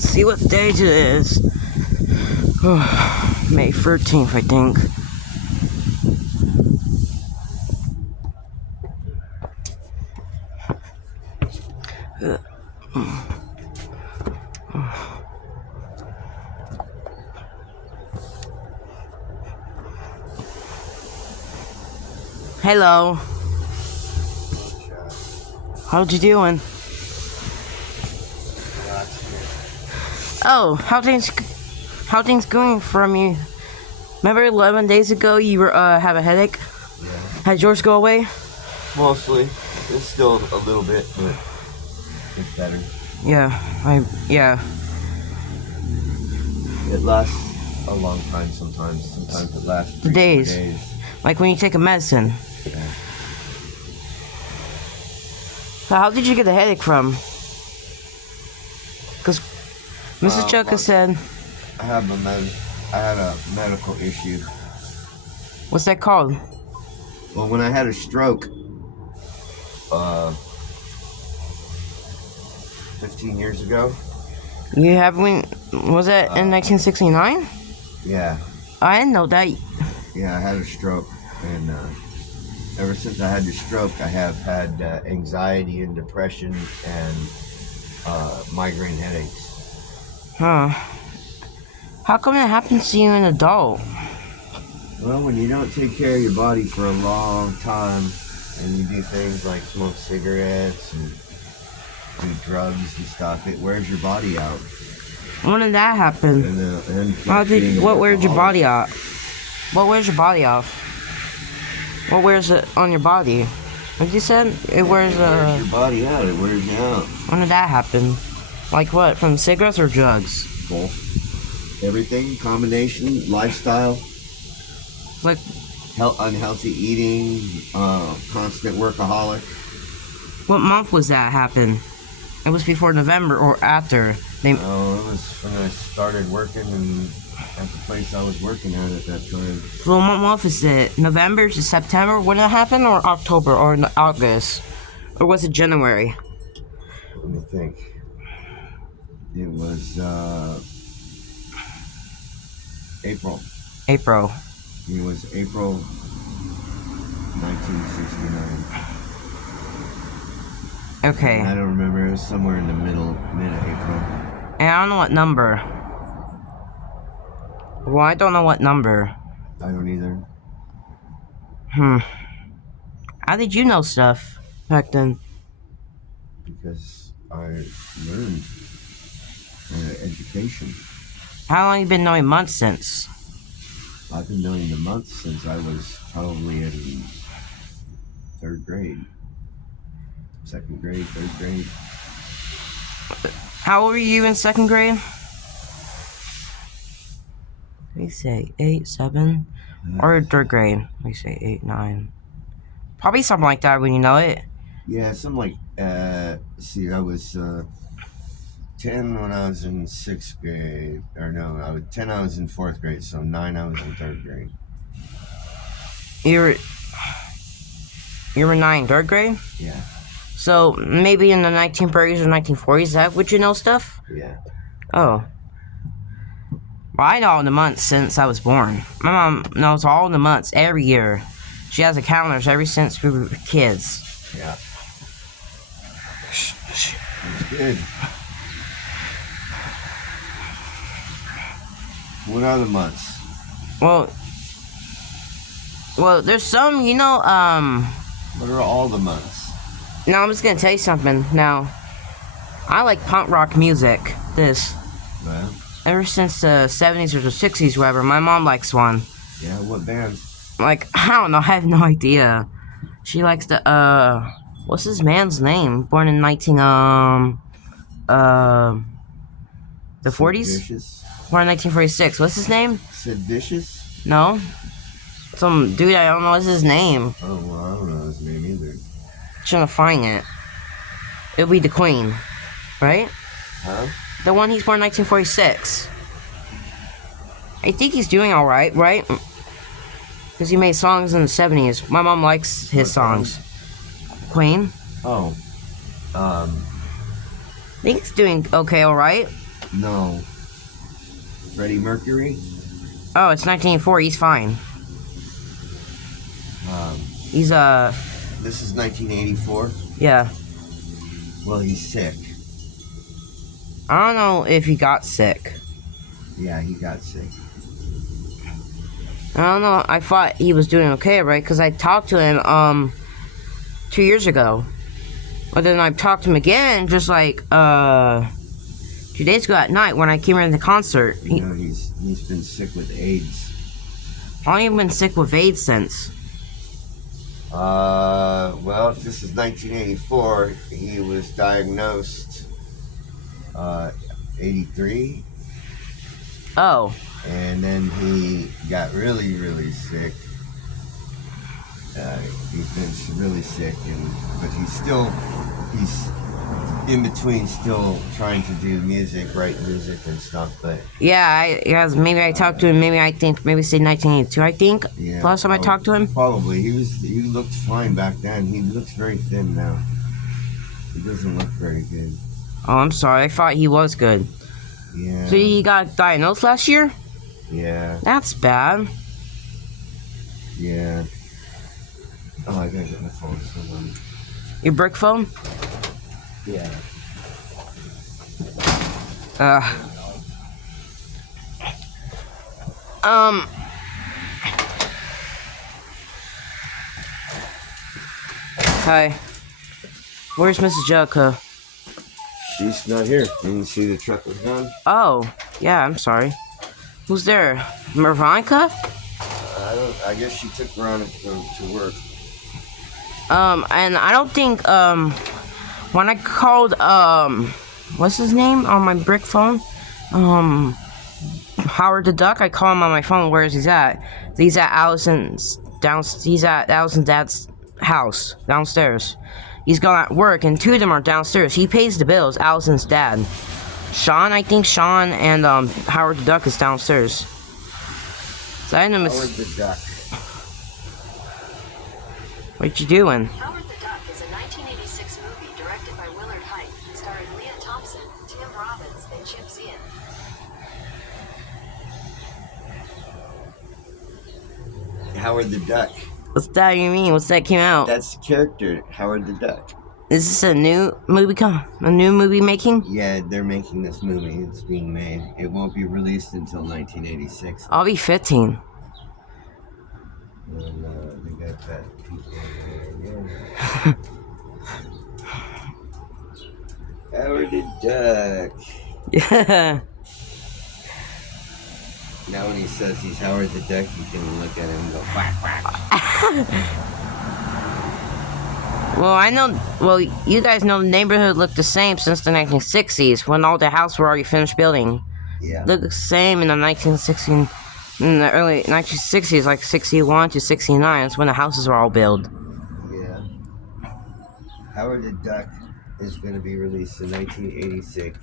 let's see what day it is. May 13th, I think. Hello. How you doing? Oh, how things going from you? Remember 11 days ago you were have a headache? Yeah. Had yours go away? Mostly. It's still a little bit, but it's better. Yeah, It lasts a long time sometimes. Sometimes it lasts 3 days. days. Like when you take a medicine. Yeah. So how did you get the headache from? Because Mrs. Chucka said... I had a medical issue. What's that called? Well, when I had a stroke, 15 years ago. You have when... Was that in 1969? Yeah. I didn't know that. Yeah, I had a stroke, and ever since I had the stroke, I have had anxiety and depression and migraine headaches. Huh. How come that happens to you in an adult? Well, when you don't take care of your body for a long time, and you do things like smoke cigarettes and do drugs and stuff, it wears your body out. When did that happen? What wears your body out? What wears your body off? What wears it on your body? What you said? It wears your body out. It wears you out. When did that happen? Like what? From cigarettes or drugs? Both. Everything. Combination. Lifestyle. Like unhealthy eating. Constant workaholic. What month was that happen? It was before November or after? It was when I started working at the place I was working at that time. Well, what month is it? November to September? When did it happen? Or October? Or August? Or was it January? Let me think. It was April. April. It was April 1969. Okay. I don't remember. It was somewhere in the mid-April. And I don't know what number. Well, I don't know what number. I don't either. How did you know stuff back then? Because I learned education. How long have you been knowing months since? I've been knowing the months since I was probably in 3rd grade. 2nd grade, 3rd grade. How old were you in 2nd grade? We say 8, 7, or 3rd grade. We say 8, 9. Probably something like that when you know it. Yeah, something like, see, I was 10 when I was in 6th grade. Or no, 10 I was in 4th grade, so 9 I was in 3rd grade. You were 9, 3rd grade? Yeah. So maybe in the 1930s or 1940s, that would you know stuff? Yeah. Oh. Well, I know all the months since I was born. My mom knows all the months every year. She has a calendar ever since we were kids. Yeah. That's good. What are the months? Well, there's some, What are all the months? Now, I'm just gonna tell you something. Now, I like punk rock music. Well, Ever since the 70s or the 60s, whatever. My mom likes one. Yeah, what bands? Like, I don't know. I have no idea. She likes the, what's his man's name? Born in the 40s? Vicious? Born in 1946. What's his name? Sid Vicious? No? Some dude, I don't know what's his name. Oh, well, I don't know his name either. Trying to find it. It'll be the Queen, right? Huh? The one he's born in 1946. I think he's doing alright, right? Because he made songs in the 70s. My mom likes his songs. Queen? Oh. I think he's doing okay, alright. No. Freddie Mercury? Oh, it's 1984. He's fine. He's This is 1984. Yeah. Well, he's sick. I don't know if he got sick. Yeah, he got sick. I don't know. I thought he was doing okay, right? Because I talked to him 2 years ago. But then I talked to him again, just like 2 days ago at night when I came in the concert. You know, he's been sick with AIDS. I've only been sick with AIDS since. Well, if this is 1984, he was diagnosed 83. Oh. And then he got really, really sick. He's been really sick, but he's in between still trying to do music, write music and stuff, but... Yeah, maybe I talked to him, maybe say 1982, I think. Yeah, Last time I talked to him. Probably. He looked fine back then. He looks very thin now. He doesn't look very good. Oh, I'm sorry, I thought he was good. Yeah. So he got diagnosed last year? Yeah. That's bad. Yeah. Oh, I gotta get my phone. Hold on. Your brick phone? Yeah. Hi. Where's Mrs. Jericho? She's not here. Didn't see the truck was gone? Oh, yeah, I'm sorry. Who's there? Veronica? I guess she took Veronica to work. And I don't think, when I called, what's his name on my brick phone? Howard the Duck, I call him on my phone. Where is he at? He's at Allison's dad's house downstairs. He's gone at work, and two of them are downstairs. He pays the bills. Allison's dad, Sean, I think Sean and Howard the Duck is downstairs. So I know Howard the Duck. What you doing? Howard the Duck is a 1986 movie directed by Willard Height, starring Leah Thompson, Tim Robbins, and Chip Zien. Howard the Duck. What's that you mean? What's that came out? That's the character, Howard the Duck. Is this a new movie making? Yeah, they're making this movie. It's being made. It won't be released until 1986. I'll be 15. And they got that people there. Yeah. Howard the Duck. Yeah. Now when he says he's Howard the Duck, you can look at him and go, quack, quack. Well, you guys know the neighborhood looked the same since the 1960s when all the houses were already finished building. Yeah. Looked the same in the early 1960s, like 61 to 69. That's when the houses were all built. Yeah. Howard the Duck is going to be released in 1986.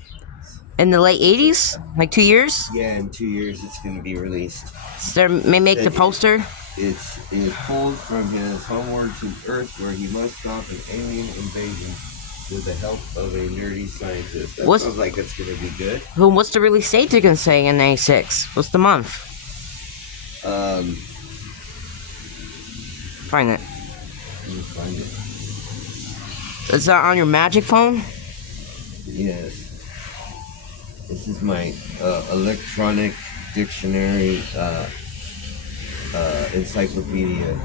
In the late 80s? Like 2 years? Yeah, in 2 years it's going to be released. So they may make the poster? It is pulled from his homeward to Earth where he must stop an alien invasion with the help of a nerdy scientist. That sounds like it's going to be good. What's the release date you can say in 86? What's the month? Find it. Let me find it. Is that on your magic phone? Yes. This is my electronic dictionary encyclopedia.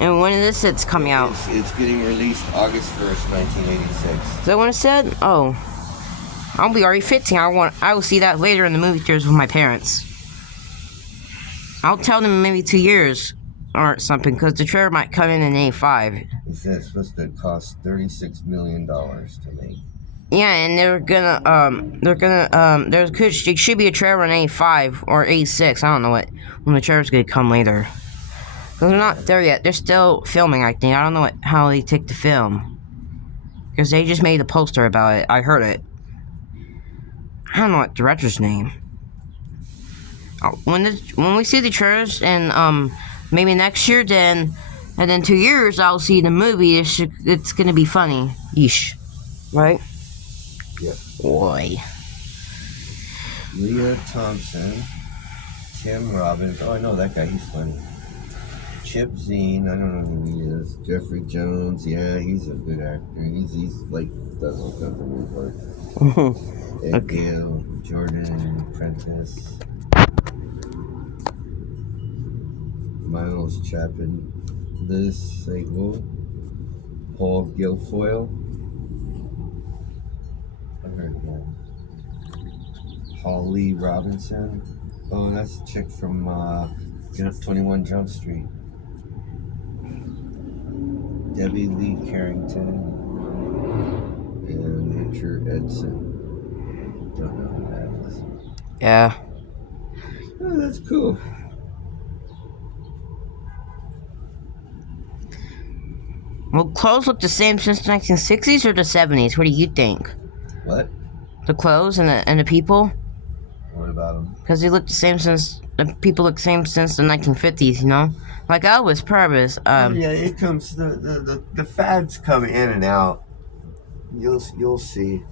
And when is this it's coming out? It's getting released August 1st, 1986. Is that what it said? Oh. I'll be already 15. I will see that later in the movie theaters with my parents. I'll tell them in maybe 2 years or something, because the trailer might come in 85. It says it's supposed to cost $36 million to make. Yeah, and there should be a trailer in 85 or 86. I don't know when the trailer's gonna come later. They're not there yet. They're still filming, I think. I don't know how they take the film. Because they just made a poster about it. I heard it. I don't know what director's name. When we see the trailers and maybe next year, and then 2 years I'll see the movie. It's gonna be funny. Yeesh. Right? Yep. Boy. Leah Thompson, Tim Robbins. Oh, I know that guy. He's funny. Chip Zine. I don't know who he is. Jeffrey Jones. Yeah, he's a good actor. He's like does all kinds of weird work. Ed Okay. Gale, Jordan Prentice, Miles Chapin, Liz Sable, Paul Guilfoyle. I heard that. Holly Robinson. Oh, that's a chick from 21 Jump Street. Debbie Lee Carrington and Richard Edson. Don't know who that is. Yeah. Oh, that's cool. Will clothes look the same since the 1960s or the 70s? What do you think? What? The clothes and the people? What about them? Because they look the same since the people look the same since the 1950s. You know, like Elvis Purvis. Yeah, it comes. The fads come in and out. You'll see.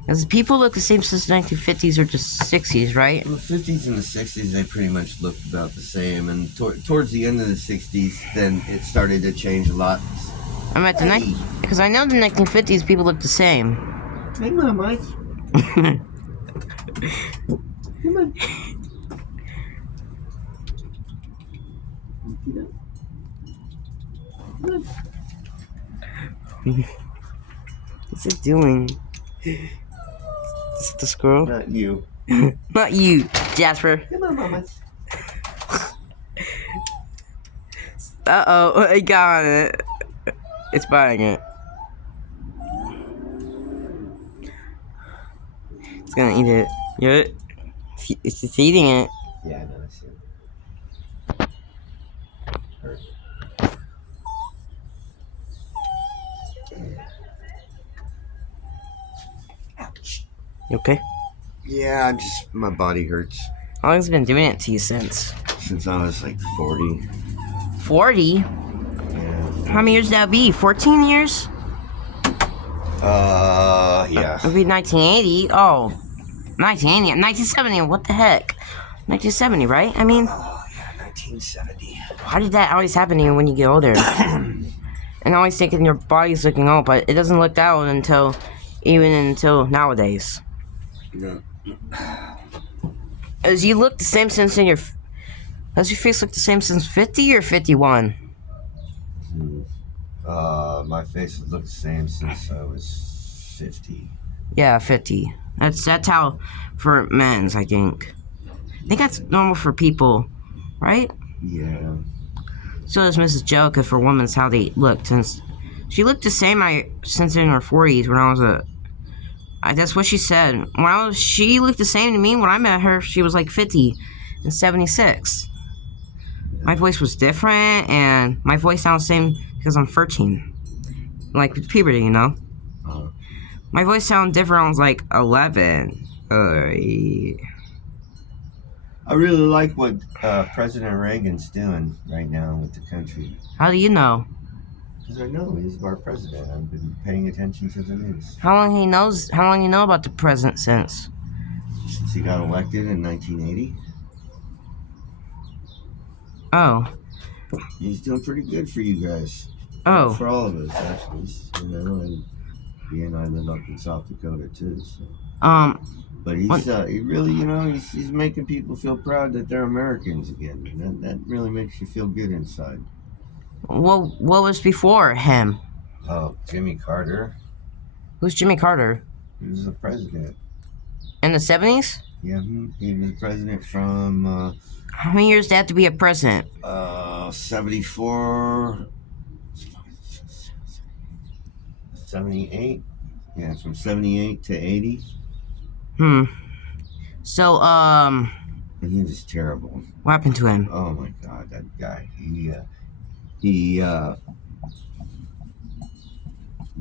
Because people look the same since the 1950s or the 60s, right? In the 50s and the 60s, they pretty much looked about the same, and towards the end of the 60s, then it started to change a lot. I'm at the because I know the 1950s people look the same. Hey, Mama. Come on. What's it doing? Is it the squirrel? Not you. Not you, Jasper. Come on, Mama. Uh-oh, I got it. It's biting it. It's gonna eat it. Yeah, it's just eating it. Yeah, I know. I see it. Hurt. Ouch. You okay? Yeah, my body hurts How long has it been doing it to you since? since I was like 40. 40? Yeah. How many years would that be? 14 years? Yeah. It would be 1980. Oh, 1980. 1970. What the heck? 1970, right? I mean, Oh, yeah, 1970. why did that always happen to you when you get older? And always thinking your body's looking old, but it doesn't look that old until nowadays. No. Does you look the same since in your? Does your face look the same since 50 or 51? My face has looked the same since I was 50. Yeah, 50. That's how for men's, I think. I think that's normal for people, right? Yeah. So does Mrs. Jellica for women's how they looked since she looked the same since in her 40s when I was that's what she said. She looked the same to me when I met her. She was like 50 and 76. My voice was different, and my voice sounds the same because I'm 13. Like with puberty, you know? Uh, My voice sounded different when I was like 11. Yeah. I really like what President Reagan's doing right now with the country. How do you know? Because I know he's our president. I've been paying attention to the news. How long you know about the president since? Since he got elected in 1980. Oh. He's doing pretty good for you guys. Oh. For all of us, actually. You know, and he and I live up in South Dakota, too. So. But he really, you know, he's making people feel proud that they're Americans again. And that really makes you feel good inside. What was before him? Oh, Jimmy Carter. Who's Jimmy Carter? He was the president. In the 70s? Yeah, he was the president from How many years did it have to be a president? 74, 78. Yeah, from 78 to 80. So, And he was terrible. what happened to him? Oh my God, that guy.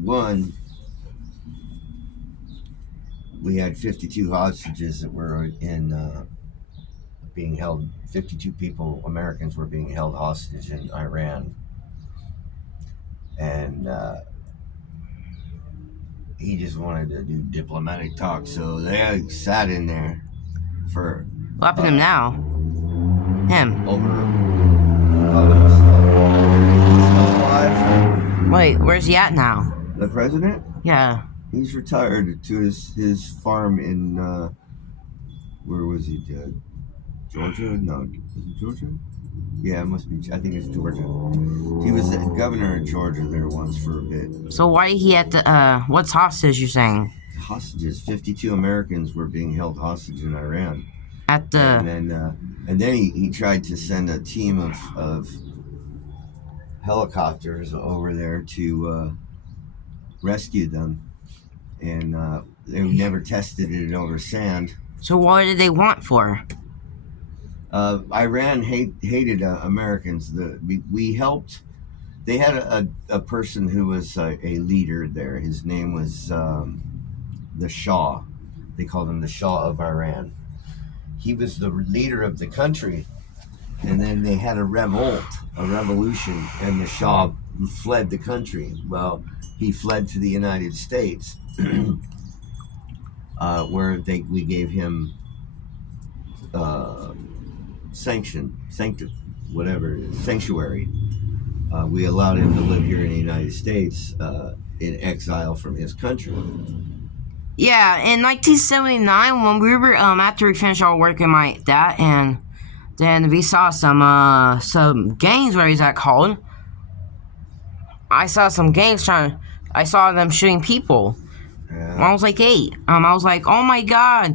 One, we had 52 hostages that were being held. 52 people, Americans, were being held hostage in Iran, and he just wanted to do diplomatic talk, so they sat in there for What happened to him now? Him. over. Oh, he's still alive. Wait, where's he at now? The president? Yeah. He's retired to his farm in where was he? Georgia? No, is it Georgia? Yeah, it must be. I think it's Georgia. He was the governor of Georgia there once for a bit. So why he at the what's hostage you're saying? Hostages. 52 Americans were being held hostage in Iran. At the And then he tried to send a team of helicopters over there to rescue them, and they never tested it over sand. So what did they want for? Iran hated Americans. We helped. They had a person who was a leader there. His name was the Shah. They called him the Shah of Iran. He was the leader of the country, and then they had a revolution, and the Shah fled the country. Well, he fled to the United States, where we gave him sanctuary. We allowed him to live here in the United States in exile from his country. Yeah, in 1979 when we were after we finished our work in my dad, and then we saw some games, what is that called? I saw some games I saw them shooting people. Yeah. When I was like 8. I was like, oh my god.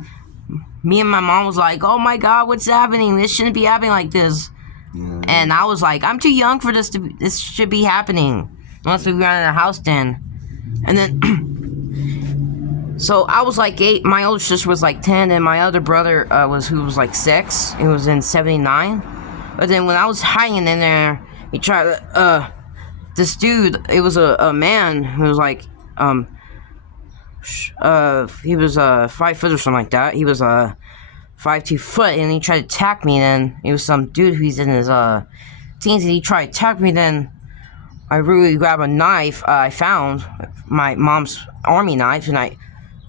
Me and my mom was like, oh my god, what's happening? This shouldn't be happening like this. Yeah. And I was like, I'm too young for this this should be happening. Unless we were in our house then. And then so I was like 8, my older sister was like 10, and my other brother was like 6. He was in 79. But then when I was hiding in there, he tried to, this dude, it was a man who was like, he was 5 foot or something like that. He was 5'2" foot, and he tried to attack me. Then it was some dude who's in his teens, and he tried to attack me. Then I really grabbed a knife. I found my mom's army knife, and I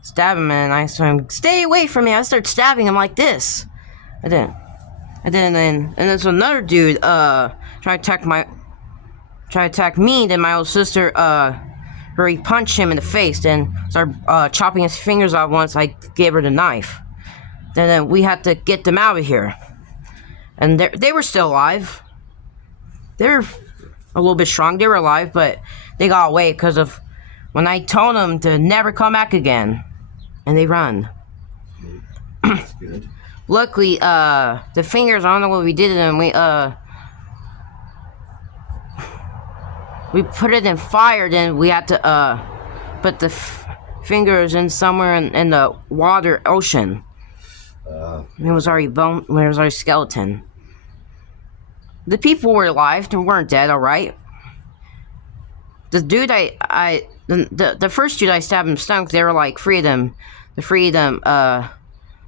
stabbed him, and I told him, "Stay away from me!" I started stabbing him like this. And there's another dude trying to attack me. Then my older sister he punched him in the face, then started chopping his fingers off once I gave her the knife. Then we had to get them out of here. And they were still alive. They were a little bit strong. They were alive, but they got away because of when I told them to never come back again. And they run. That's good. Luckily, the fingers, I don't know what we did to them. We put it in fire, then we had to put the fingers in somewhere in the water ocean. It was already bone. It was already skeleton. The people were alive. They weren't dead. All right. The dude the first dude I stabbed in the stomach. They were like freedom. Then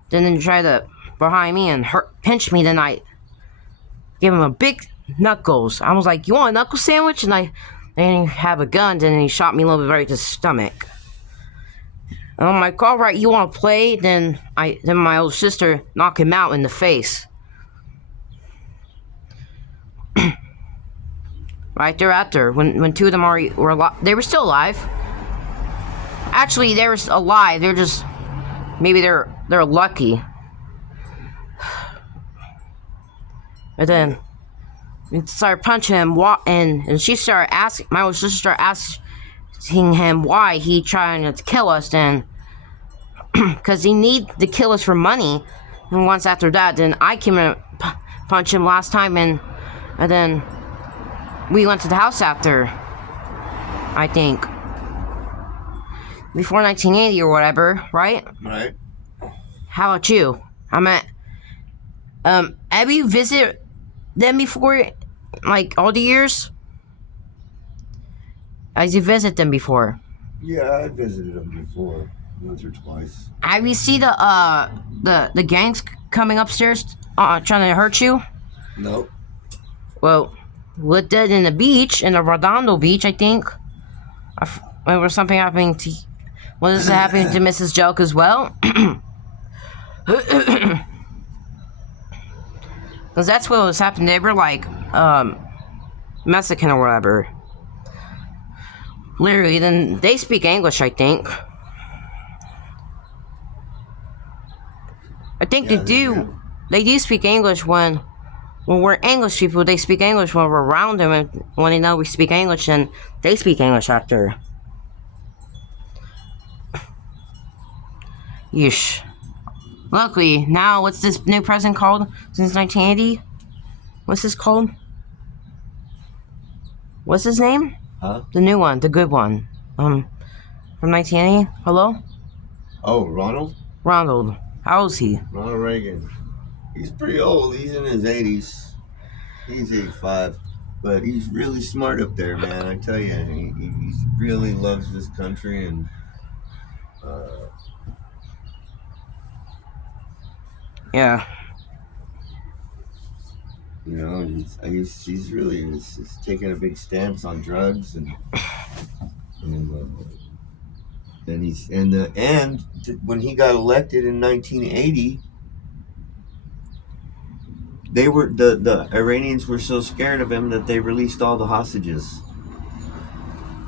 they tried to behind me and pinch me. Then I gave him a big knuckles. I was like, "You want a knuckle sandwich?" And I didn't have a gun. Then he shot me a little bit right to the stomach. And I'm like, "All right, you want to play?" Then my older sister knocked him out in the face. Right thereafter, when 2 of them were alive, they were still alive. Actually, they were alive. They're just maybe they're lucky. But then we started punching him, and she started asking. My older sister started asking him why he trying to kill us. Then, because he need to kill us for money. And once after that, then I came and punched him last time, and then we went to the house after. I think before 1980 or whatever, right? Right. How about you? Have you visited them before, like all the years? Have you visited them before? Yeah, I visited them before, once or twice. Have you seen the gangs coming upstairs, trying to hurt you? Nope. Well, we did in the beach, in the Redondo Beach, I think. There was something happening Was this happening to Mrs. Joke as well? Because that's what was happening. They were like, Mexican or whatever. Literally, then they speak English, I think. I think Yeah, they do. They do speak English when we're English people. They speak English when we're around them, and when they know we speak English, then they speak English after. Yeesh. Luckily, now what's this new president called since 1980? What's this called? What's his name? Huh? The new one, the good one. From 1980. Hello? Oh, Ronald? Ronald. How old is he? Ronald Reagan. He's pretty old. He's in his 80s. He's 85. But he's really smart up there, man. I tell you, he really loves this country, and Yeah. you know, he's really he's taking a big stance on drugs, and when he got elected in 1980, the Iranians were so scared of him that they released all the hostages.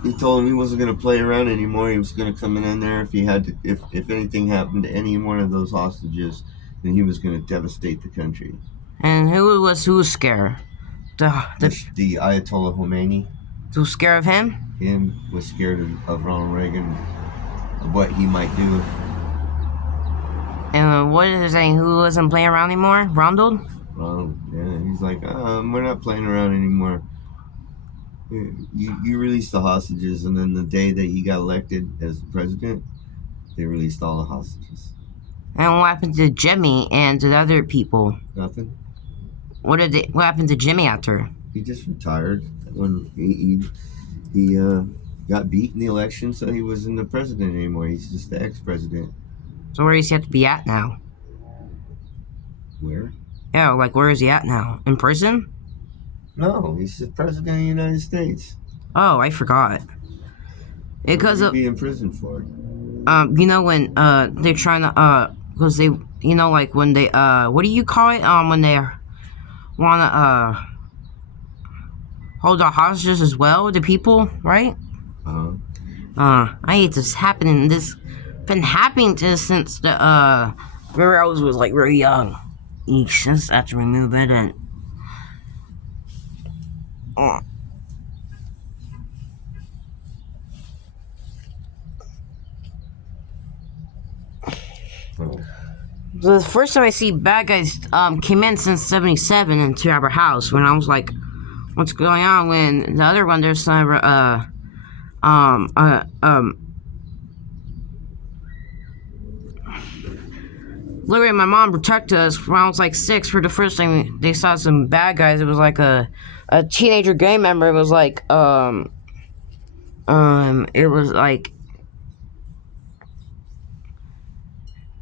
He told them he wasn't going to play around anymore. He was going to come in there if he had to. If anything happened to any one of those hostages, then he was going to devastate the country. And who was scared? The Ayatollah Khomeini. who was scared of him? Him was scared of Ronald Reagan, of what he might do. And what is he saying? Who wasn't playing around anymore? Ronald? Yeah, he's like, we're not playing around anymore. You released the hostages, and then the day that he got elected as president, they released all the hostages. And what happened to Jimmy and to the other people? Nothing. What happened to Jimmy after? He just retired when he got beat in the election, so he wasn't the president anymore. He's just the ex-president. So where does he have to be at now? Where? Yeah, like where is he at now? In prison? No, he's the president of the United States. Oh, I forgot. Because What would he be in prison for? you know when they're trying to because they like when they what do you call it when they wanna hold the hostages as well, the people, right? I hate this happening. This been happening to since the Rose was like very young. Eesh, since after we moved it and So the first time I see bad guys came in since '77 into our house when I was like, what's going on? When the other one there's literally my mom protected us when I was like 6 for the first time they saw some bad guys. It was like a teenager gang member. It was like it was like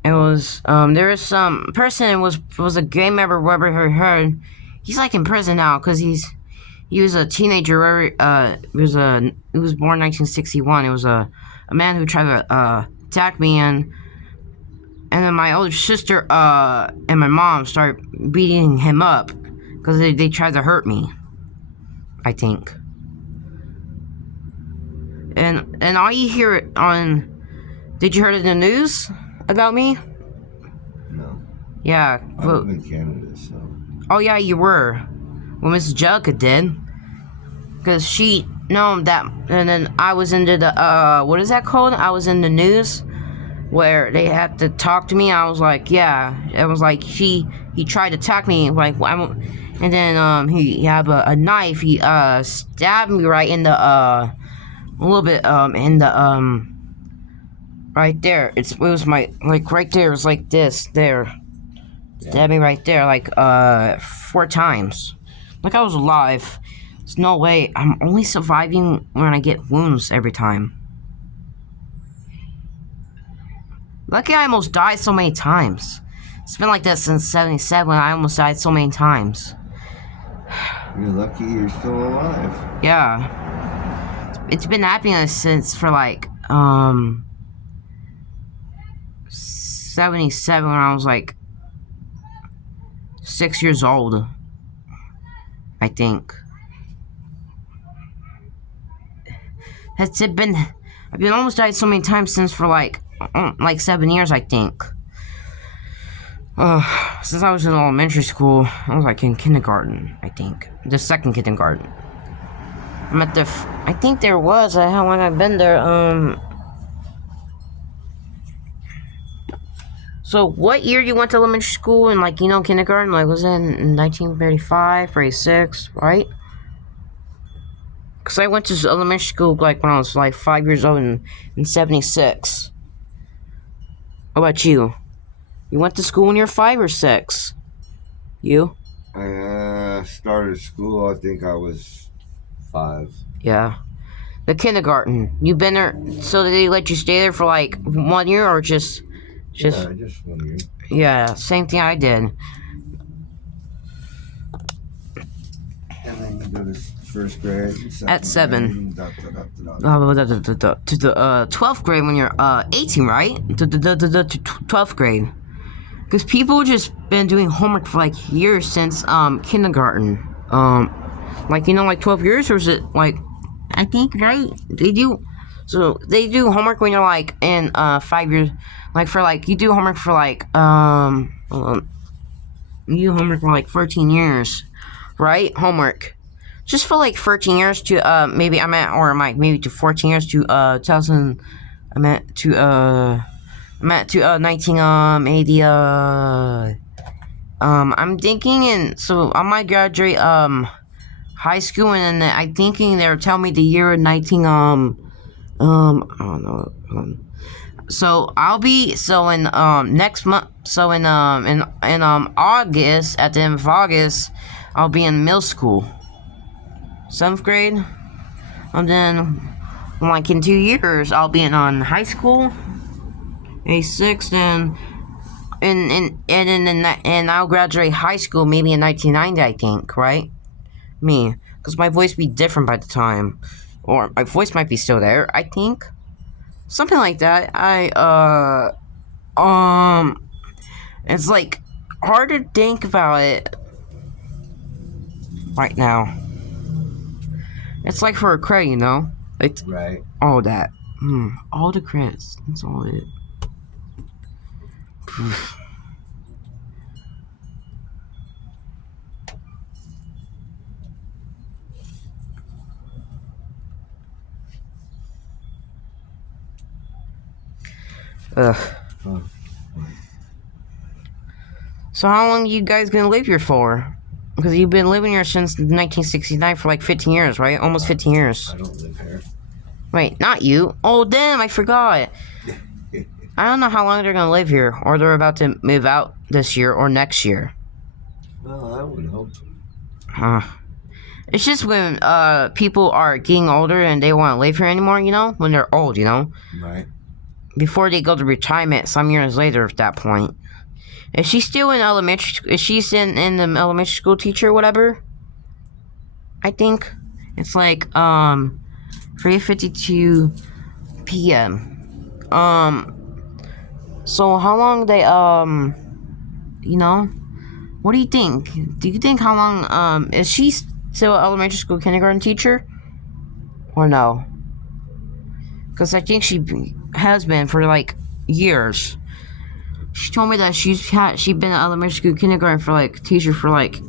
it was there was some person was a gang member whoever heard. He's like in prison now because he was a teenager. He was born in 1961. It was a man who tried to attack me, and then my older sister and my mom started beating him up because they tried to hurt me, I think. And all you hear on, did you hear it in the news about me? No. Yeah. I live in Canada, so. Oh yeah, you were. Well, Mrs. Jellica did. Because she know that, and then I was into the, what is that called? I was in the news where they had to talk to me. I was like, yeah. It was like, he tried to attack me, like, and then, he had a knife. He, stabbed me right in the, a little bit, in the, right there. It was my, like, right there. It was like this, there. Yeah. Stabbed me right there, like, 4 times. Like I was alive. There's no way. I'm only surviving when I get wounds every time. Lucky I almost died so many times. It's been like that since 77. I almost died so many times. You're lucky you're still alive. Yeah. It's been happening since for like, '77 when I was like 6 years old, I think. Has it been? I've been almost died so many times since for like 7 years, I think. Since I was in elementary school, I was like in kindergarten, I think. The second kindergarten. I'm at the, I think there was, how long I've been there, So what year you went to elementary school and like, kindergarten? Like, was it in 1935, 36, right? Because I went to elementary school like when I was like 5 years old in 76. What about you? You went to school when you were 5 or 6? You? I started school, I think I was 5. Yeah. The kindergarten. You've been there, so did they let you stay there for like 1 year or just? Yeah, just 1 year. Yeah, same thing I did. And then you go to first grade. At 7. Grade, To the 12th grade when you're 18, right? To the 12th grade. Because people just been doing homework for like years since kindergarten. Like 12 years, or is it like, I think, right? They do. So they do homework when you're like in 5 years. Like for like, you do homework for like you do homework for like 13 years, right? Homework. Just for like 13 years to maybe maybe to 14 years to 2000. I meant to 1980. I'm thinking, and so I might graduate high school, and then I'm thinking they're telling me the year of 19 I don't know. So I'll be in next month. So in August, at the end of August, I'll be in middle school, 7th grade, and then like in 2 years I'll be in high school, a 6th, and I'll graduate high school maybe in 1990, I think, right? Because my voice be different by the time, or my voice might be still there, I think. Something like that. It's like hard to think about it right now. It's like for a credit, like right. all that. All the credits. That's all it. Ugh. Huh. So how long you guys gonna live here for? Because you've been living here since 1969 for like 15 years, right? Almost 15 years. I don't live here. Wait, not you. Oh, damn, I forgot. I don't know how long they're gonna live here, or they're about to move out this year or next year. Well, I would hope. It's just when people are getting older and they want to live here anymore, when they're old, Right. Before they go to retirement some years later at that point. Is she still in elementary school? Is she in the elementary school teacher or whatever? I think. It's like 3:52 p.m. So how long they what do you think? Do you think how long is she still an elementary school kindergarten teacher? Or no? Because I think she has been for like years. She told me that she'd been an elementary school kindergarten for like teacher for like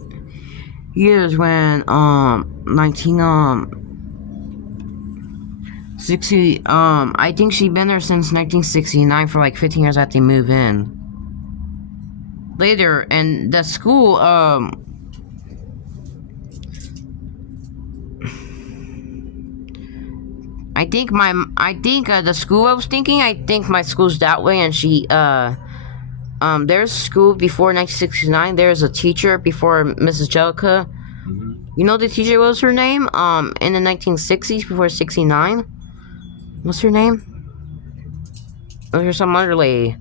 years when 1960 I think she'd been there since 1969 for like 15 years after they move in. Later, and the school I think the school I was thinking, I think my school's that way, and she there's school before 1969. There's a teacher before Mrs. Jellica. Mm-hmm. You know the teacher, what was her name? In the 1960s before 69. What's her name? Was there some other lady?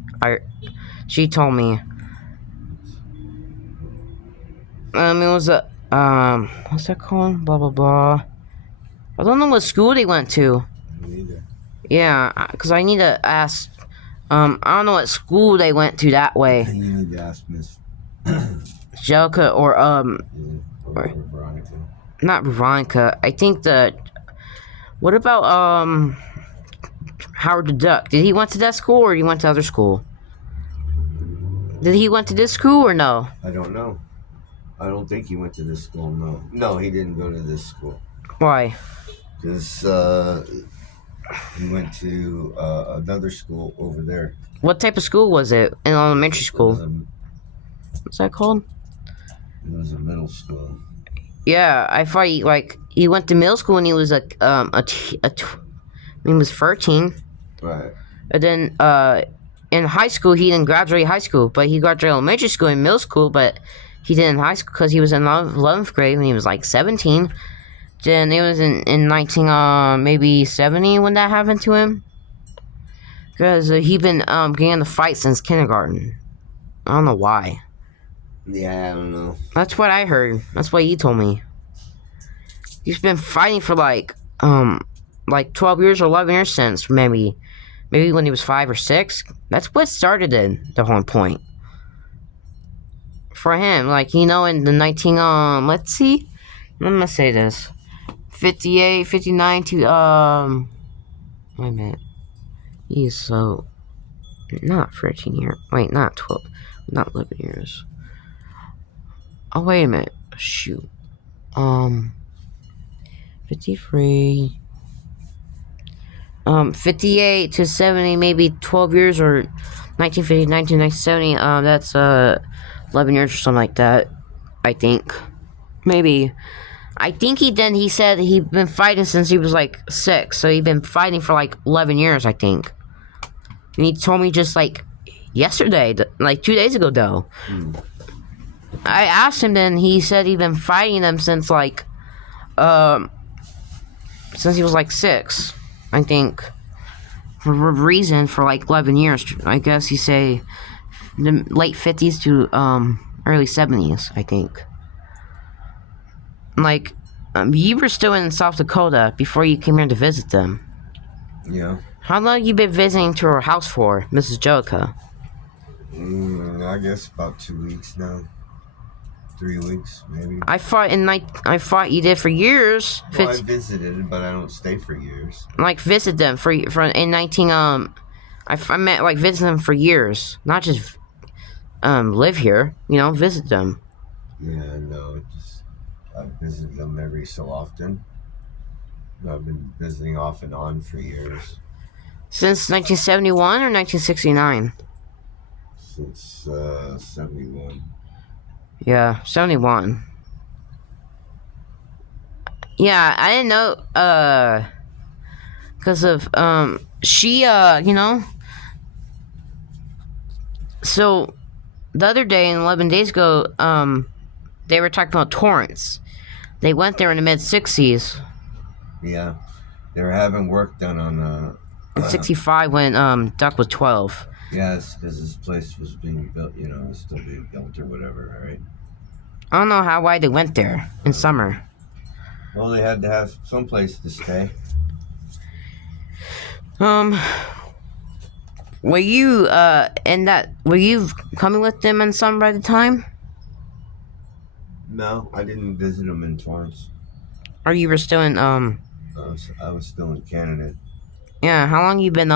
She told me. It was a what's that called? Blah blah blah. I don't know what school they went to. Me neither. Yeah, because I need to ask I don't know what school they went to that way. You need to ask Miss Jellica or or Veronica. not Veronica. I think what about Howard the Duck? Did he went to that school or he went to other school? Did he went to this school or no? I don't know. I don't think he went to this school. No, no, he didn't go to this school. Why? Because he went to another school over there. What type of school was it? An elementary It school. was a, What's that called? it was a middle school. Yeah, I thought he went to middle school when he was when he was 13. Right. And then in high school he didn't graduate high school, but he graduated elementary school and middle school, but he did in high school because he was in 11th grade when he was like 17. Then it was in 19 maybe 70 when that happened to him. Because he been getting in the fight since kindergarten. I don't know why. Yeah, I don't know. That's what I heard. That's what he told me. He's been fighting for like 12 years or 11 years since maybe when he was 5 or 6. That's what started it, the whole point. For him, like, you know, in the 19 let's see. I'm gonna say this. 58, 59 to wait a minute. He's so not 13 years. Wait, not 12. Not 11 years. Oh, wait a minute. Shoot. 53. 58 to 70, maybe 12 years, or 1950, 1970. That's 11 years or something like that. I think. Maybe. I think he said he'd been fighting since he was like 6, so he'd been fighting for like 11 years, I think. And he told me just like yesterday, like 2 days ago, though. I asked him, then he said he'd been fighting them since like since he was like 6, I think. For a reason for like 11 years, I guess he say the late 50s to early 70s, I think. Like, you were still in South Dakota before you came here to visit them. Yeah. How long you been visiting to her house for, Mrs. Jellica? I guess about 2 weeks now. 3 weeks, maybe. I thought you did for years. Well, I visited, but I don't stay for years. Like visit them for in 19 I meant like visit them for years, not just live here. You know, visit them. Yeah, no, I visit them every so often. I've been visiting off and on for years. Since 1971 or 1969? Since 71. Yeah, 71. Yeah, I didn't know, because of, she, you know, so, the other day, 11 days ago, they were talking about Torrance. They went there in the mid-60s. Yeah, they were having work done on, 65 when, Duck was 12. yeah, it's because this place was being built, you know, it's still being built or whatever, right? I don't know why they went there in summer. Well, they had to have some place to stay. Were you, were you coming with them in summer by the time? No, I didn't visit them in Torrance. Or you were still in, I was still in Canada. yeah, how long you been,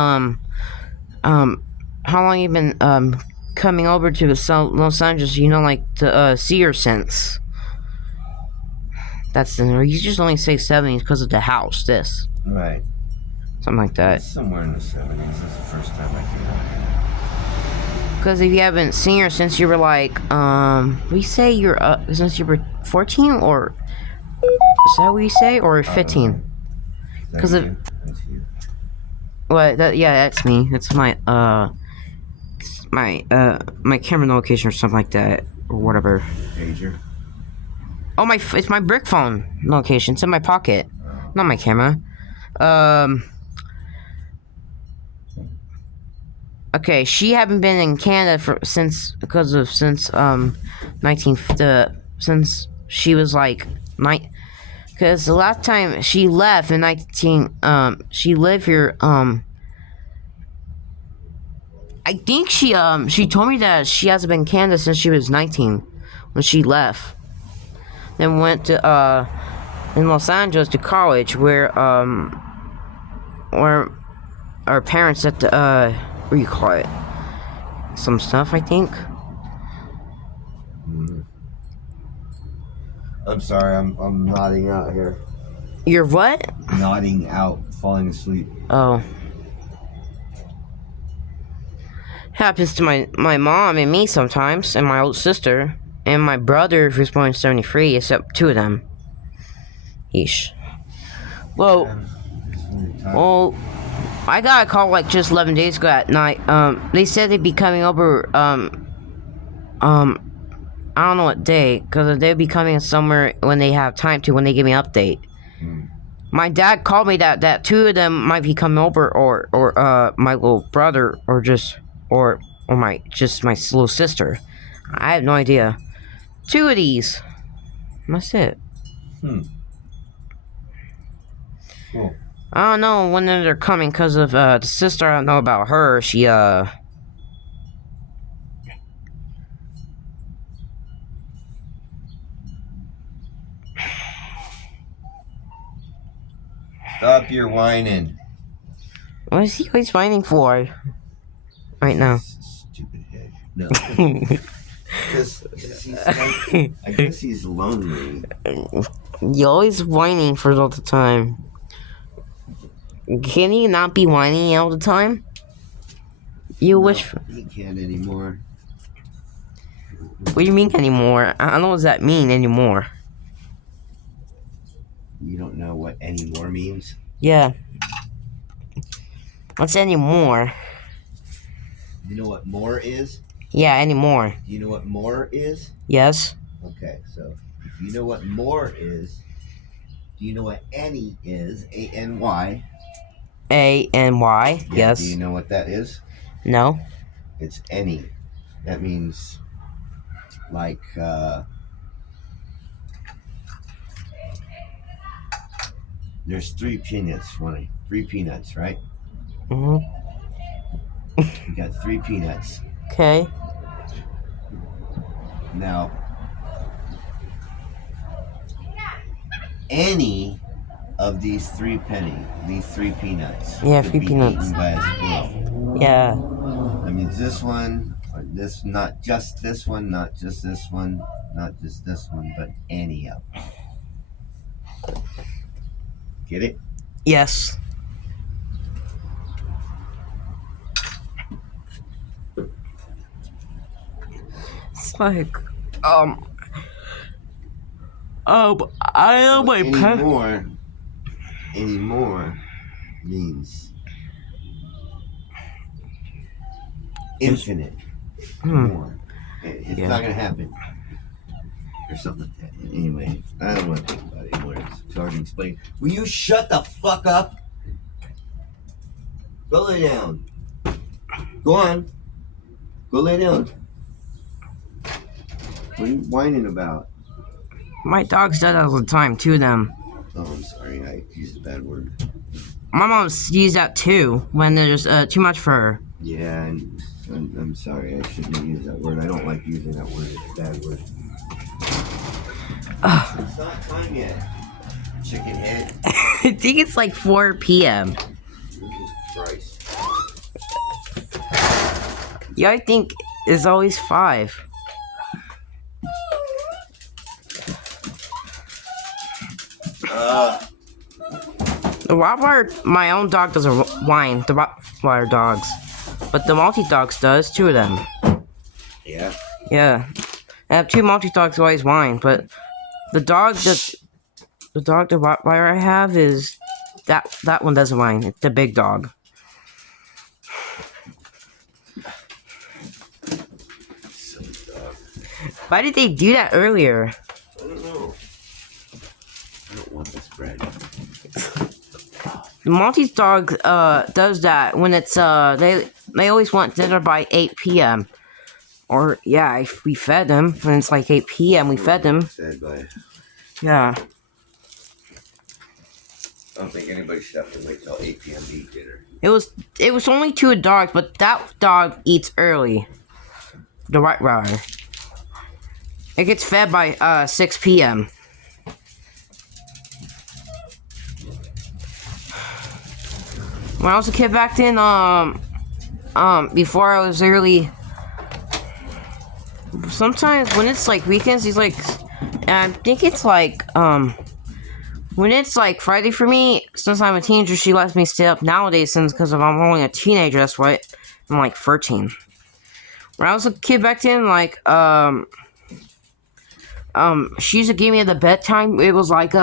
coming over to Los Angeles, you know, like, to, see her since? That's the, or you just only say 70s because of the house, Right. something like that. It's somewhere in the 70s. That's the first time I came out here. Because if you haven't seen her since you were like, we say you're, since you were 14, or, is that what you say, or 15? Because That's of, you. what, yeah, that's me. That's my, my camera location or something like that, or whatever. Pager. Oh, it's my brick phone location. It's in my pocket, not my camera. Okay, she haven't been in Canada since she was like 9. Because the last time she left in she lived here I think she told me that she hasn't been in Canada since she was 19 when she left. Then went to in Los Angeles to college where our parents at the what do you call it? Some stuff, I think. I'm sorry, I'm nodding out here. You're what? Nodding out, falling asleep. Oh. Happens to my mom and me sometimes, and my old sister, and my brother who's born in 73, except 2 of them. Yeesh. Well, I got a call like just 11 days ago at night. They said they'd be coming over, I don't know what day, because they'll be coming somewhere when they have time to, when they give me an update. My dad called me that 2 of them might be coming over, or my little brother, or my little sister. I have no idea. 2 of these. That's it. Cool. I don't know when they're coming because of the sister. I don't know about her. She Stop your whining. what is he always whining for? Right now. Stupid head. No. Because I guess he's lonely. You're always whining for all the time. Can he not be whining all the time? You wish. He can't anymore. What do you mean anymore? I don't know what does that mean anymore. You don't know what anymore means? Yeah. What's anymore? You know what more is? Yeah, anymore. Do you know what more is? Yes. Okay, so if you know what more is, do you know what any is? A-N-Y. A-N-Y. Yeah, Yes. do you know what that is? No. It's any. That means like there's 3 peanuts, 3 peanuts, right? Mhm. You got 3 peanuts. Okay. Now, any of these 3 peanuts, Yeah, could 3 be peanuts. eaten by a squirrel. Yeah. That means this one, or this, not just this one, not just this one, not just this one, but any of them. Get it? Yes. It's like, I know my pet. Anymore means infinite. More. It's Yeah. not gonna happen. Or something like that. Anyway, I don't want to think about it anymore. It's hard to explain. Will you shut the fuck up? Go lay down. Go on. Go lay down. What are you whining about? My dogs do that all the time, 2 of them. Oh, I'm sorry. I used a bad word. My mom's used that too when there's too much for her. Yeah, and I'm sorry. I shouldn't have used that word. I don't like using that word. It's a bad word. It's not time yet. Chicken head. I think it's like 4 p.m. Jesus Christ. Yeah, I think it's always 5. The Rottweiler, my own dog doesn't whine, the Rottweiler dogs. But the multi-dogs does, 2 of them. Yeah. Yeah. I have 2 multi-dogs who always whine, but the dog the Rottweiler I have is, that one doesn't whine. It's the big dog. Silly dog. Why did they do that earlier? I don't know. I don't want this bread. The Maltese dog does that when it's they always want dinner by 8 p.m. Or yeah, if we fed them when it's like 8 p.m. we fed them. Fed by. Yeah. I don't think anybody should have to wait till 8 p.m. to eat dinner. It was only 2 dogs, but that dog eats early. The white rider. It gets fed by 6 p.m. When I was a kid back then, before I was really, sometimes when it's like weekends, he's like, and I think it's like, when it's like Friday for me, since I'm a teenager, she lets me stay up nowadays since because I'm only a teenager, that's why I'm like 13. When I was a kid back then, like, she used to give me the bedtime, it was like,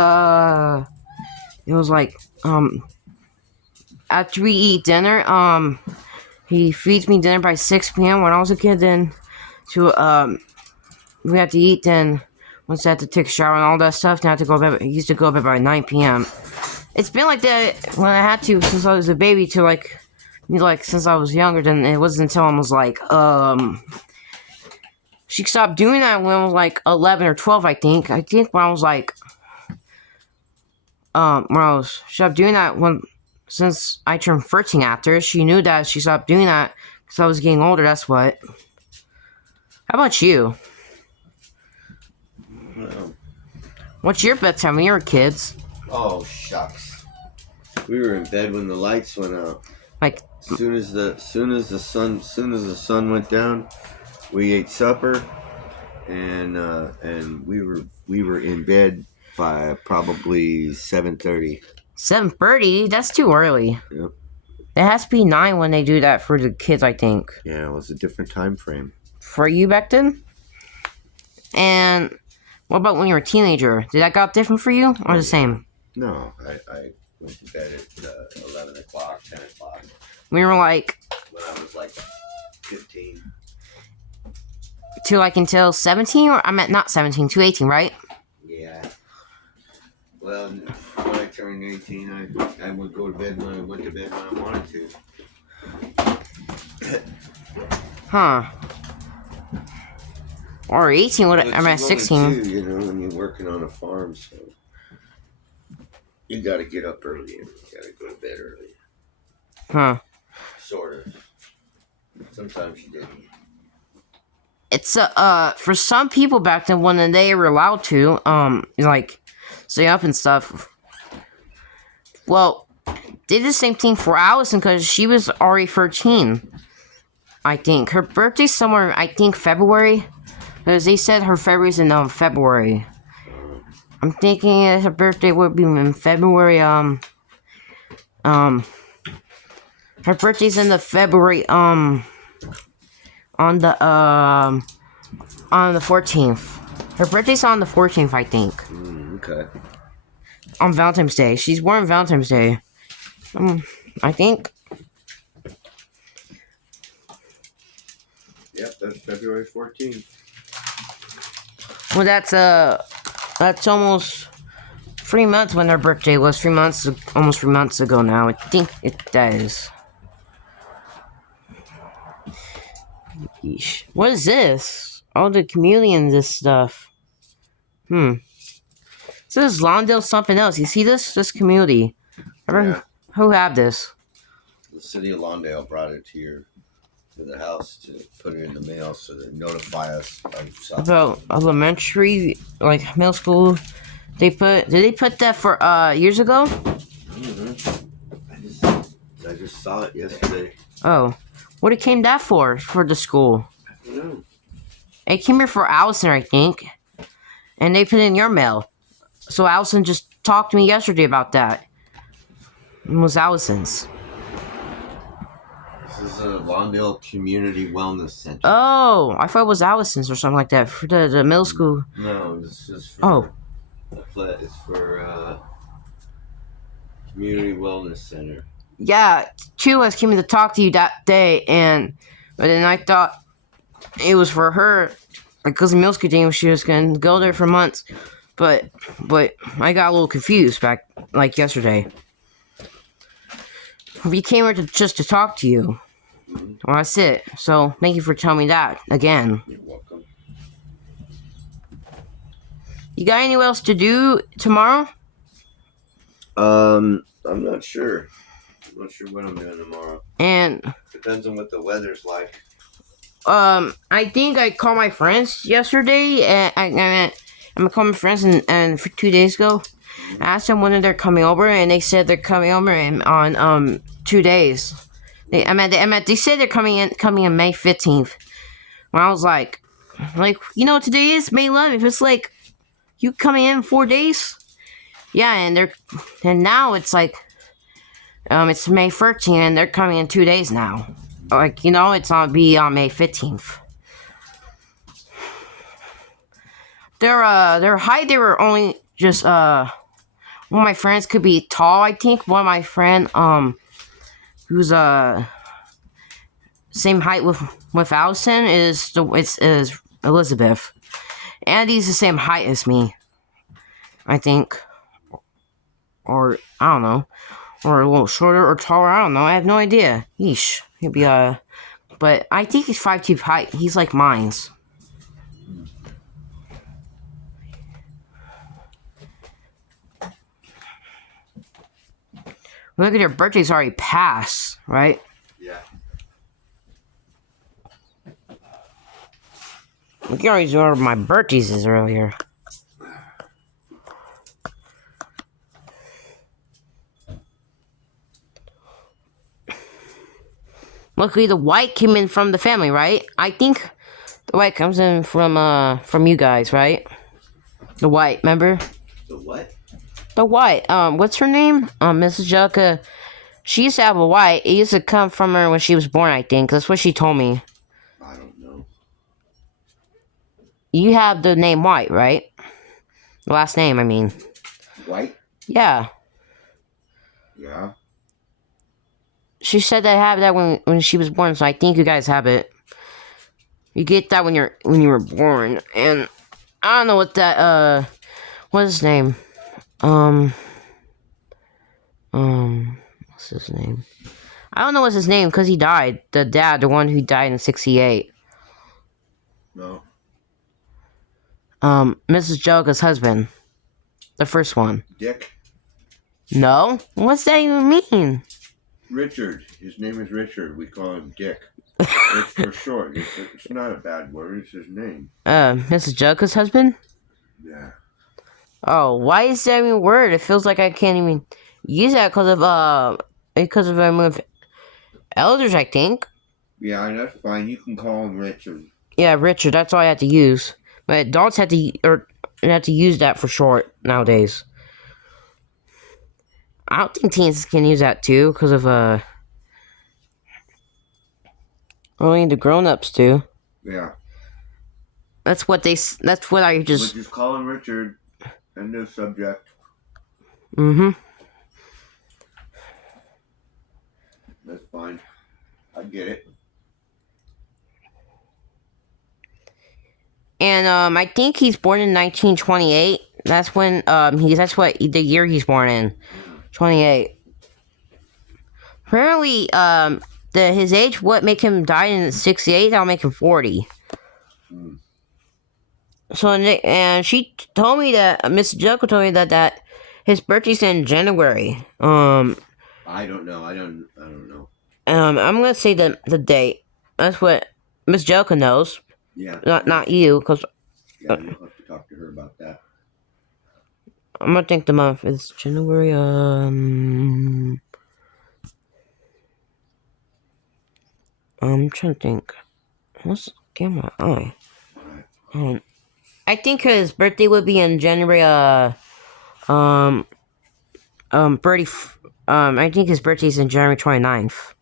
after we eat dinner, he feeds me dinner by 6 p.m. When I was a kid, then we had to eat. Then once I had to take a shower and all that stuff, then I had to go to bed. I used to go to bed by 9 p.m. It's been like that when I had to since I was a baby to like since I was younger. Then it wasn't until I was like she stopped doing that when I was like 11 or 12. I think when I was like she stopped doing that since I turned 13 after. She knew that she stopped doing that because I was getting older, that's what. How about you? Well, What's your bedtime when you were kids? oh, shucks. We were in bed when the lights went out. Like, Soon as the sun went down, we ate supper, and we were in bed by probably 7:30. 7:30? That's too early. Yep. It has to be 9 when they do that for the kids, I think. Yeah, it was a different time frame. For you back then? And what about when you were a teenager? Did that got different for you or the same? No, I went to bed at 11 o'clock, 10 o'clock We were like when I was like 15. to like until 17, or I meant not 17, to 18, right? Yeah. Well, when I turned 18, I would go to bed when I went to bed when I wanted to. Huh. Or 18, But I'm at you 16. only do, when you're working on a farm, so you got to get up early and you got to go to bed early. Huh. Sort of. Sometimes you didn't. It's for some people back then when they were allowed to like stay up and stuff. Well, did the same thing for Allison because she was already 13. I think her birthday's somewhere. I think February, because they said her February's in February. I'm thinking her birthday would be in February. Her birthday's in the February. On the 14th. Her birthday's on the 14th, I think. Okay. On Valentine's Day. She's born on Valentine's Day. I think. Yep, that's February 14th. Well, that's almost 3 months when her birthday was. Almost 3 months ago now. I think it does. Yeesh. What is this? All the chameleons, this stuff. This is Lawndale something else. You see this? This community. Yeah. Who had this? The city of Lawndale brought it here to the house to put it in the mail so they notify us of something. About elementary, like middle school. Did they put that for years ago? I just saw it yesterday. Oh. What it came that for? For the school? I don't know. It came here for Allison, I think. And they put it in your mail. So Allison just talked to me yesterday about that. It was Allison's. This is a Lawndale Community Wellness Center. Oh, I thought it was Allison's or something like that. For the middle school. No, this is for... Oh. It's for Community Wellness Center. Yeah, two of us came in to talk to you that day, but then I thought it was for her, because the middle school thing, she was going to go there for months, but I got a little confused back, like, yesterday. We came here just to talk to you. Well, that's it, so thank you for telling me that, again. You're welcome. You got anything else to do tomorrow? I'm not sure. I'm not sure what I'm doing tomorrow. And Depends on what the weather's like. I think I called my friends yesterday, and I'm calling my friends, and for 2 days ago, I asked them when they're coming over, and they said they're coming over on 2 days. They said they're coming in May 15th. When I was like, today is May 11th. It's like, you coming in 4 days? Yeah, and now it's like, it's May 13th, and they're coming in 2 days now. Like, it's on May 15th. Their height, they were only just, one of my friends could be tall, I think. One of my friend, who's, same height with Allison is Elizabeth. Andy's the same height as me, I think. Or, I don't know. Or a little shorter or taller, I don't know. I have no idea. Yeesh. He'd be, but I think he's 5'2" height. He's like mine's. Look at your birthday's already passed, right? Yeah. Look, you already know my birthdays is earlier. Luckily, the white came in from the family, right? I think the white comes in from you guys, right? The white, remember? The what? The white. What's her name? Mrs. Jellica. She used to have a white. It used to come from her when she was born, I think. That's what she told me. I don't know. You have the name White, right? The last name, I mean. White? Yeah. Yeah. She said that I have that when she was born, so I think you guys have it. You get that when you were born, and I don't know what that what's his name? What's his name? I don't know what's his name because he died. The dad, the one who died in '68. No. Mrs. Jellica's husband, the first one. Dick? No, what's that even mean? Richard. His name is Richard. We call him Dick. It's for short. It's not a bad word. It's his name. Mrs. Jellica's husband? Yeah. Oh, why is that even a word? It feels like I can't even use that because of elders, I think. Yeah, that's fine. You can call him Richard. Yeah, Richard. That's all I had to use. But adults have to use that for short nowadays. I don't think teens can use that too because of only the grown-ups do. Yeah. That's what I just. We'll just call him Richard. End of subject. Mm-hmm. That's fine. I get it. And I think he's born in 1928. That's when that's what the year he's born in. 28. Apparently, his age what make him die in 68. That'll make him 40. Mm. So and she told me that Miss Jellica told me that his birthday's in January. I don't know. I don't know. I'm gonna say the date. That's what Miss Jellica knows. Yeah. Not you, because. Yeah, you'll have to talk to her about that. I'm gonna think the month is January. I'm trying to think. Let's get my eye. I think his birthday would be in January. I think his birthday's in January 29th.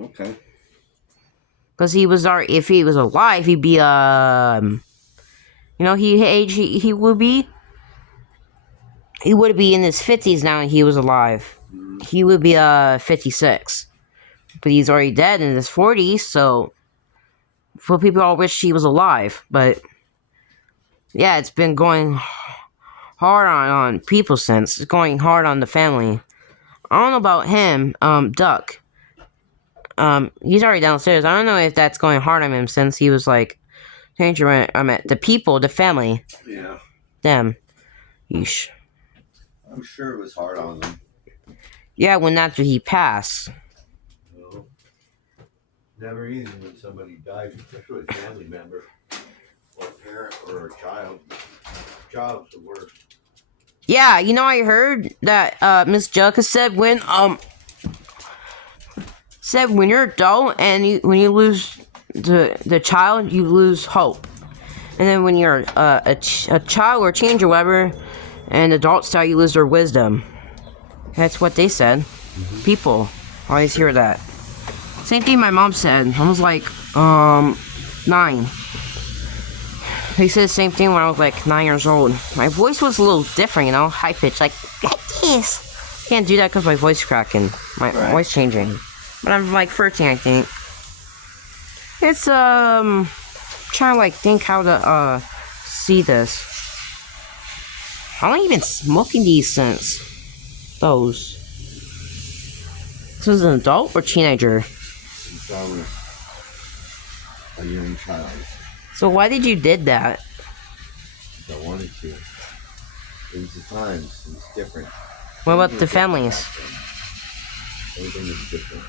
Okay. Because if he was alive, he'd be he would be. He would be in his 50s now, and he was alive. He would be 56, but he's already dead in his 40s. So, for people all wish he was alive, but yeah, it's been going hard on people since. It's going hard on the family. I don't know about him, Duck. He's already downstairs. I don't know if that's going hard on him since he was like, the people, the family. Yeah. Them. Yeesh. I'm sure it was hard on them. Yeah, when after he passed. No. Never easy when somebody dies, especially a family member, or a parent, or a child. Child's the worst. Yeah, you know, I heard that Miss Jessica said when you're adult and when you lose the child, you lose hope. And then when you're a child or teenager or whatever, and adults die, you lose their wisdom. That's what they said. People always hear that. Same thing my mom said. I was like 9. They said the same thing when I was like 9 years old. My voice was a little different, you know, high pitched, like this. Can't do that because my voice cracking, my voice changing. But I'm like 13, I think. It's trying to like think how to see this. I don't even smoking these since those. This was an adult or teenager? Since I was a young child. So why did you did that? I wanted to. It was the times. It was different. What about the families? Everything was different.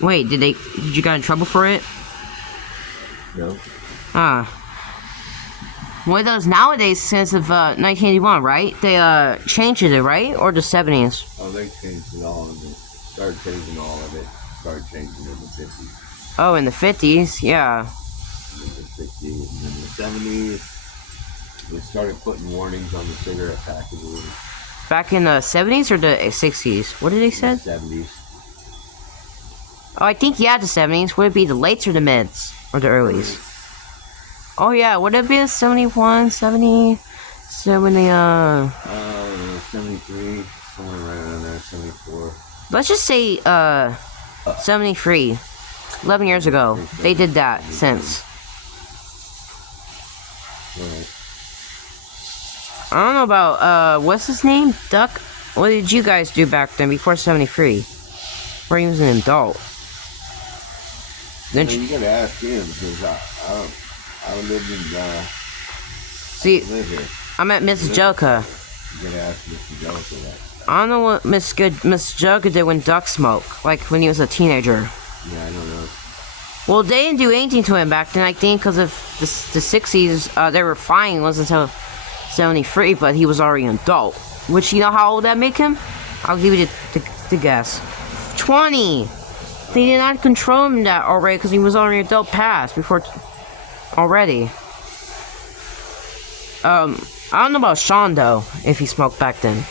Wait, did you got in trouble for it? No. Well, those nowadays since of 1981, right? They changed it, right? Or the 70s? Oh, they changed it all. And started changing all of it. Started changing in the 50s. Oh, in the 50s, yeah. And in the 60s and in the 70s, they started putting warnings on the cigarette packages. Back in the 70s or the 60s? What did they say? 70s. Oh, I think, yeah, the 70s. Would it be the lates or the mids? Or the earlies? Oh, yeah, would it be a 71, 70, 70, 73, somewhere right around there, 74. let's just say, 73. 11 years ago. They did that since. Right. I don't know about, what's his name? Duck? What did you guys do back then before 73? Where he was an adult? Then You gotta ask him, because I lived in, see, live here. I met Miss Jellica. You gotta ask Mr. Jellica that. I don't know what Miss Jellica did when Duck smoked, like when he was a teenager. Yeah, I don't know. Well, they didn't do anything to him back then, I think, because of the 60s, they were fine. It wasn't until 73, but he was already an adult. Which, you know how old that make him? I'll give you the guess. 20! They did not control him that already, because he was already an adult past before... already. I don't know about Sean, though, if he smoked back then.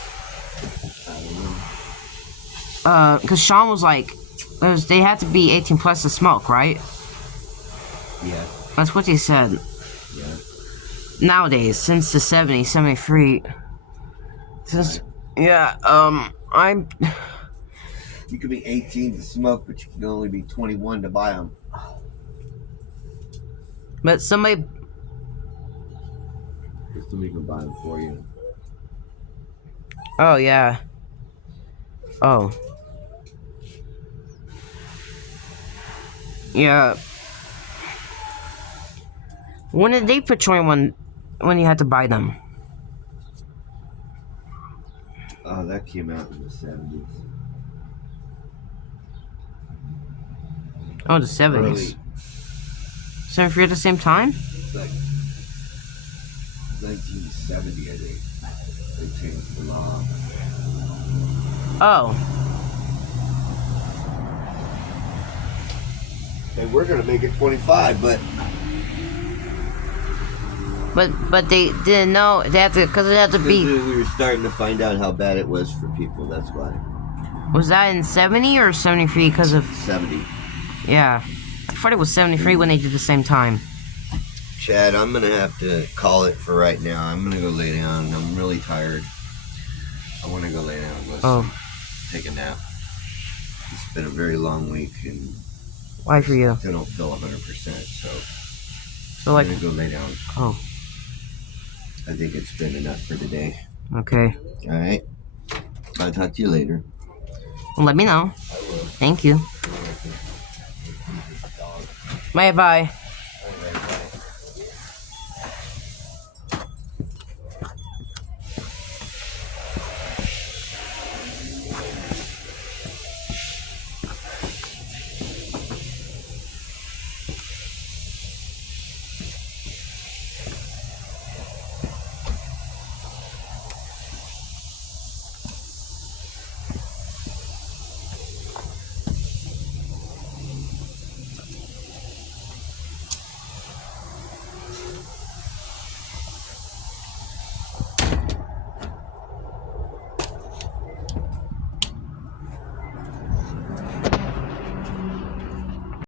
Because Sean was like... they had to be 18 plus to smoke, right? Yeah. That's what they said. Yeah. Nowadays, since the 70s, 73. Since, yeah, I'm... You could be 18 to smoke, but you can only be 21 to buy them. But somebody... Somebody can buy them for you. Oh, yeah. Oh. Yeah. When did they put 21 when you had to buy them? Oh, that came out in the 70s. Oh, the 70s. Early. 73 at the same time? Like 1970, I think. They changed the law. Oh. And we're gonna make it 25, but But they didn't know they had to, because it had to be. we were starting to find out how bad it was for people. That's why. Was that in 70 or 73? Because of 70. yeah, I thought it was 73 when they did the same time. Chad, I'm gonna have to call it for right now. I'm gonna go lay down. I'm really tired. I want to go lay down and go take a nap. It's been a very long week, and Why for you? I don't feel 100%. So So like, I'm gonna go lay down. oh, I think it's been enough for today. okay. All right. I'll talk to you later. Well, let me know. Thank you. Bye bye.